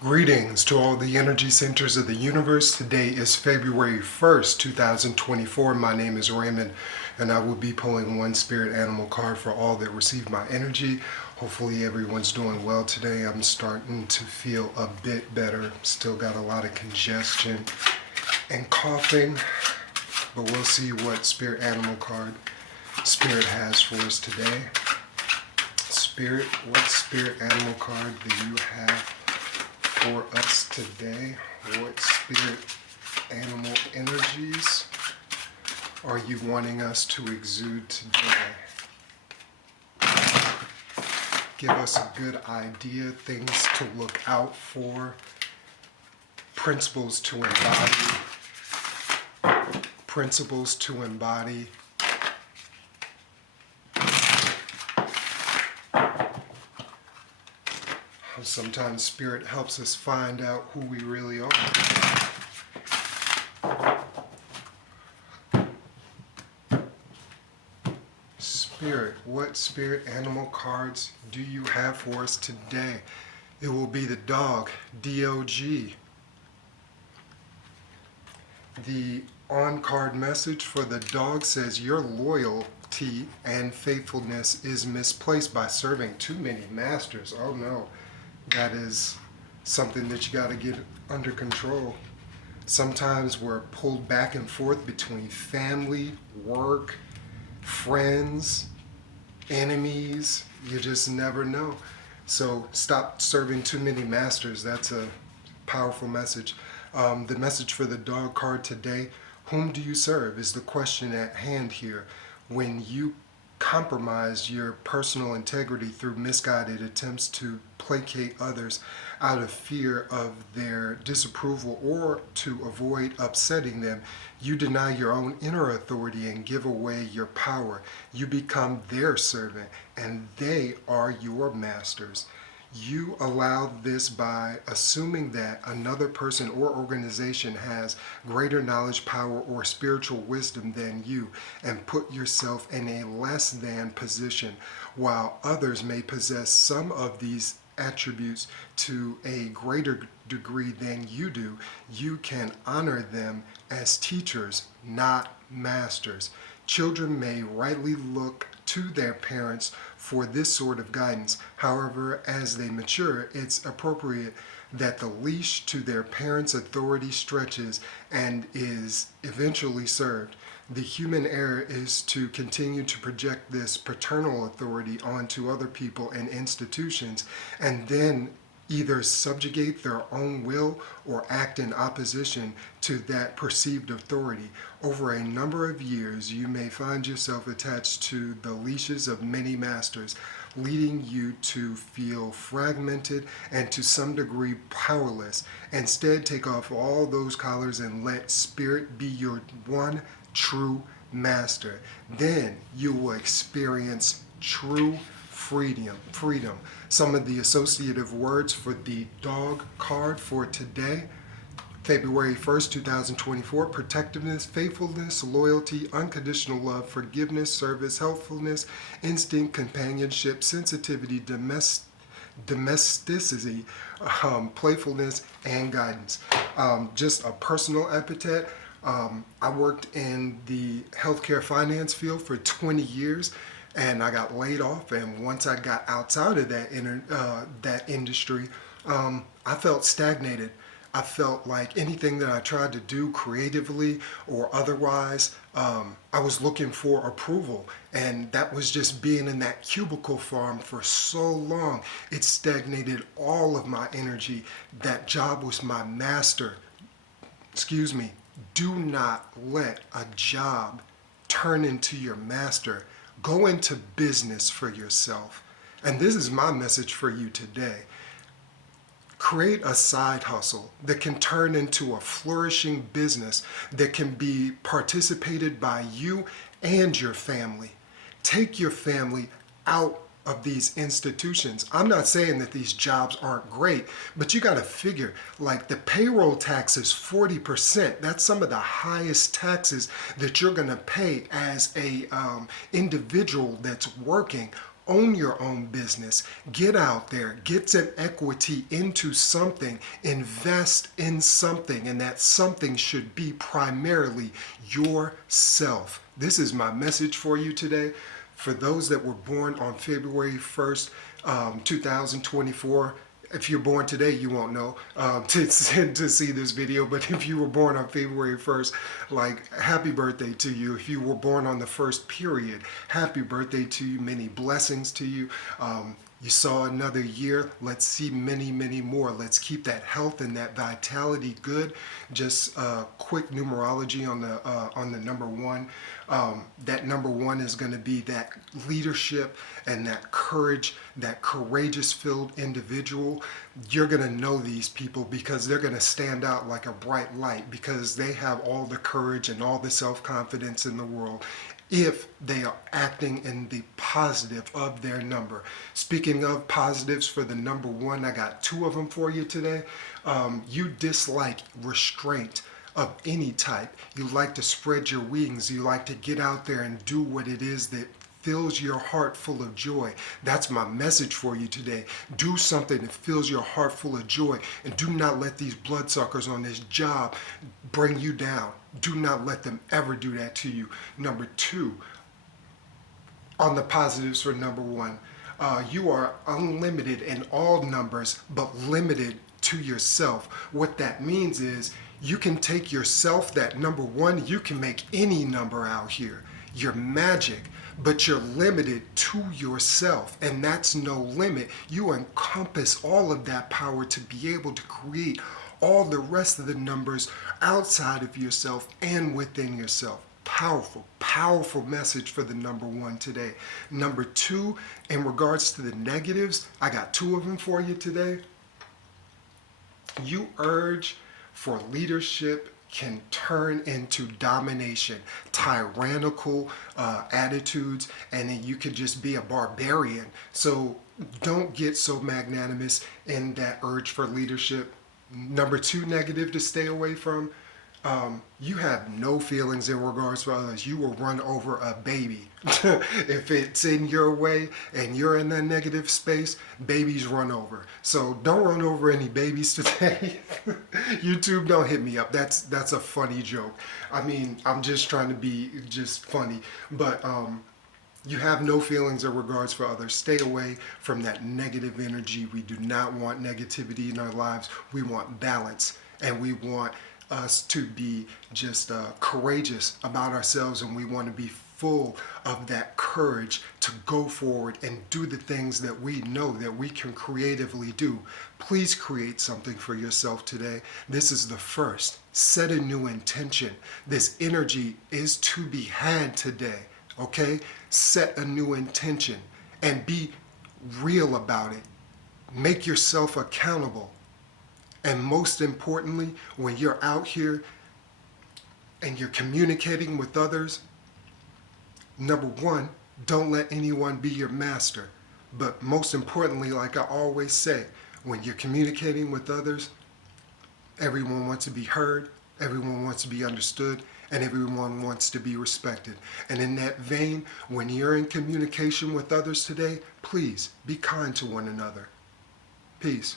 Greetings to all the energy centers of the universe. Today is February 1st, 2024. My name is Raymond, and I will be pulling one spirit animal card for all that receive my energy. Hopefully everyone's doing well today. I'm starting to feel a bit better. Still got a lot of congestion and coughing, but we'll see what spirit animal card Spirit has for us today. Spirit, what spirit animal card do you have for us today? What spirit animal energies are you wanting us to exude today? Give us a good idea, things to look out for, principles to embody, principles to embody. Sometimes spirit helps us find out who we really are. Spirit, what spirit animal cards do you have for us today? It will be the dog, D-O-G. The on-card message for the dog says, your loyalty and faithfulness is misplaced by serving too many masters. Oh no. That is something that you got to get under control. Sometimes we're pulled back and forth between family, work, friends, enemies. You just never know. So stop serving too many masters. That's a powerful message. The message for the dog card today, whom do you serve, is the question at hand here. When you compromise your personal integrity through misguided attempts to placate others out of fear of their disapproval or to avoid upsetting them, you deny your own inner authority and give away your power. You become their servant and they are your masters. You allow this by assuming that another person or organization has greater knowledge, power, or spiritual wisdom than you and put yourself in a less than position. While others may possess some of these attributes to a greater degree than you do, you can honor them as teachers, not masters. Children may rightly look to their parents for this sort of guidance. However, as they mature, it's appropriate that the leash to their parents' authority stretches and is eventually served. The human error is to continue to project this paternal authority onto other people and institutions and then either subjugate their own will or act in opposition to that perceived authority. Over a number of years, you may find yourself attached to the leashes of many masters, leading you to feel fragmented and to some degree powerless. Instead, take off all those collars and let spirit be your one true master. Then you will experience true freedom. Some of the associative words for the dog card for today, February 1st, 2024, protectiveness, faithfulness, loyalty, unconditional love, forgiveness, service, helpfulness, instinct, companionship, sensitivity, domesticity, playfulness, and guidance. Just a personal epithet. I worked in the healthcare finance field for 20 years. And I got laid off, and once I got outside of that industry, I felt stagnated. I felt like anything that I tried to do creatively or otherwise, I was looking for approval, and that was just being in that cubicle farm for so long. It stagnated all of my energy. That job was my master. Excuse me. Do not let a job turn into your master. Go into business for yourself. And this is my message for you today. Create a side hustle that can turn into a flourishing business that can be participated by you and your family. Take your family out of these institutions. I'm not saying that these jobs aren't great, but you got to figure, like, the payroll tax is 40%. That's some of the highest taxes that you're going to pay as a individual that's working. Own your own business. Get out there. Get some equity into something. Invest in something. And that something should be primarily yourself. This is my message for you today. For those that were born on February 1st, 2024, if you're born today, you won't know to see this video. But if you were born on February 1st, like, happy birthday to you. If you were born on the first period, happy birthday to you. Many blessings to you. You saw another year. Let's see many, many more. Let's keep that health and that vitality good. Just quick numerology on the number one. That number one is going to be that leadership and that courage, that courageous-filled individual. You're going to know these people because they're going to stand out like a bright light because they have all the courage and all the self-confidence in the world, if they are acting in the positive of their number. Speaking of positives for the number one, I got two of them for you today. You dislike restraint of any type. You like to spread your wings. You like to get out there and do what it is that fills your heart full of joy. That's my message for you today. Do something that fills your heart full of joy, and do not let these bloodsuckers on this job bring you down. Do not let them ever do that to you. Number two, on the positives for number one, you are unlimited in all numbers, but limited to yourself. What that means is you can take yourself, that number one, you can make any number out here. You're magic, but you're limited to yourself, and that's no limit. You encompass all of that power to be able to create all the rest of the numbers outside of yourself and within yourself. Powerful, powerful message for the number one today. Number two, in regards to the negatives, I got two of them for you today. You urge for leadership can turn into domination, tyrannical attitudes, and then you could just be a barbarian. So don't get so magnanimous in that urge for leadership. Number two negative to stay away from, you have no feelings in regards to others. You will run over a baby. If it's in your way and you're in that negative space, babies run over. So don't run over any babies today. YouTube, don't hit me up. That's a funny joke. I mean, I'm just trying to be just funny. But you have no feelings or regards for others. Stay away from that negative energy. We do not want negativity in our lives. We want balance, and we want us to be just courageous about ourselves, and we want to be full of that courage to go forward and do the things that we know that we can creatively do. Please create something for yourself today. This is the first. Set a new intention. This energy is to be had today, okay? Set a new intention and be real about it. Make yourself accountable. And most importantly, when you're out here and you're communicating with others, number one, don't let anyone be your master. But most importantly, like I always say, when you're communicating with others, everyone wants to be heard, everyone wants to be understood, and everyone wants to be respected. And in that vein, when you're in communication with others today, please be kind to one another. Peace.